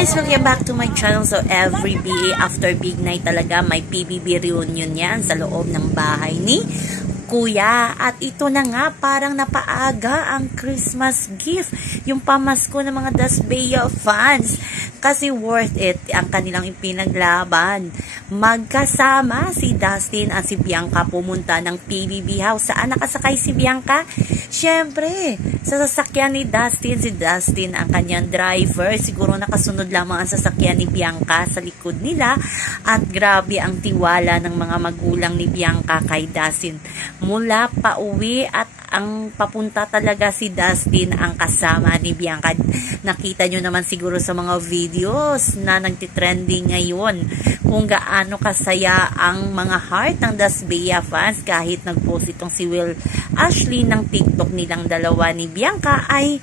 guys! Welcome back to my channel. So every BA after big night talaga may PBB reunion yan sa loob ng bahay ni Kuya. At ito na nga, parang napaaga ang Christmas gift. Yung pamasko ng mga Dasbaya fans. Kasi worth it ang kanilang ipinaglaban. Magkasama si Dustin at si Bianca pumunta ng PBB house. Saan nakasakay si Bianca? Siyempre, sa sasakyan ni Dustin. Si Dustin ang kanyang driver. Siguro nakasunod lamang ang sasakyan ni Bianca sa likod nila. At grabe ang tiwala ng mga magulang ni Bianca kay Dustin. Mula pa uwi at ang papunta talaga si Dustin ang kasama ni Bianca. Nakita nyo naman siguro sa mga videos na nagtitrending ngayon kung gaano kasaya ang mga heart ng Dasbaya fans kahit nag-post itong si Will Ashley ng TikTok nilang dalawa ni Bianca ay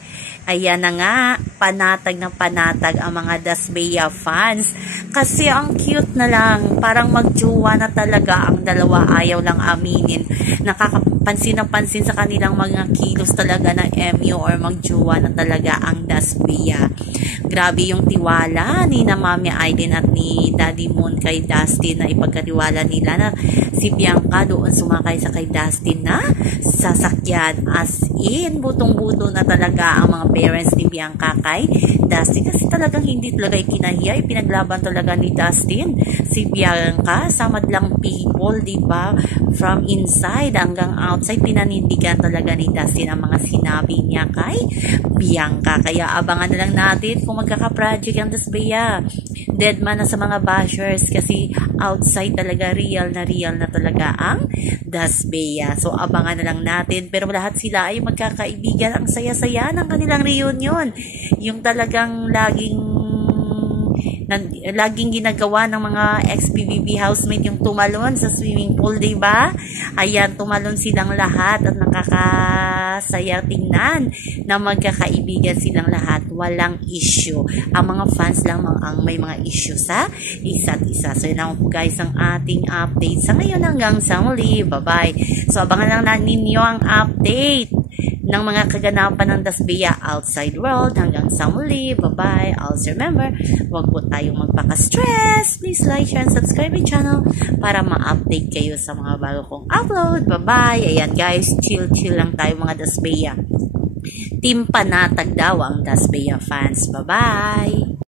ayan na nga, panatag ng panatag ang mga Dasbaya fans. Kasi ang cute na lang, parang magjowa na talaga ang dalawa, ayaw lang aminin. Nakakapansin ng pansin sa kanilang mga kilos talaga ng MU or magjowa na talaga ang Dasbaya. Grabe yung tiwala ni na Mami Aiden at ni Daddy Moon kay Dustin na ipagkatiwala nila na si Bianca doon sumakay sa kay Dustin na sasakyan. As in, butong-buto na talaga ang mga parents ni Bianca kay Dustin kasi talagang hindi talaga ikinahiya, ipinaglaban talaga ni Dustin si Bianca sa madlang people, diba? From inside hanggang outside, pinanindigan talaga ni Dustin ang mga sinabi niya kay Bianca. Kaya abangan na lang natin kung magkaka-project ang Dasbaya. Deadman na sa mga bashers kasi outside talaga real na talaga ang Dasbaya. So abangan na lang natin, pero lahat sila ay magkakaibigan. Ang saya-saya ng kanilang reunion, yung talagang laging ginagawa ng mga ex-PBB housemate, yung tumalon sa swimming pool, diba? Ayan, tumalon silang lahat at nakakasaya tingnan na magkakaibigan silang lahat. Walang issue. Ang mga fans lang ang may mga issue sa isa't isa. So yun naman po guys ang ating update sa ngayon hanggang sa muli. Bye-bye. So abangan lang ninyo ang update ng mga kaganapan ng Dasbaya outside world. Hanggang sa muli. Bye-bye. Also remember, huwag po tayong magpaka-stress. Please like, share, and subscribe my channel para ma-update kayo sa mga bago kong upload. Bye-bye. Ayan guys, chill lang tayo mga Dasbaya. Team panatag daw ang Dasbaya fans. Bye-bye.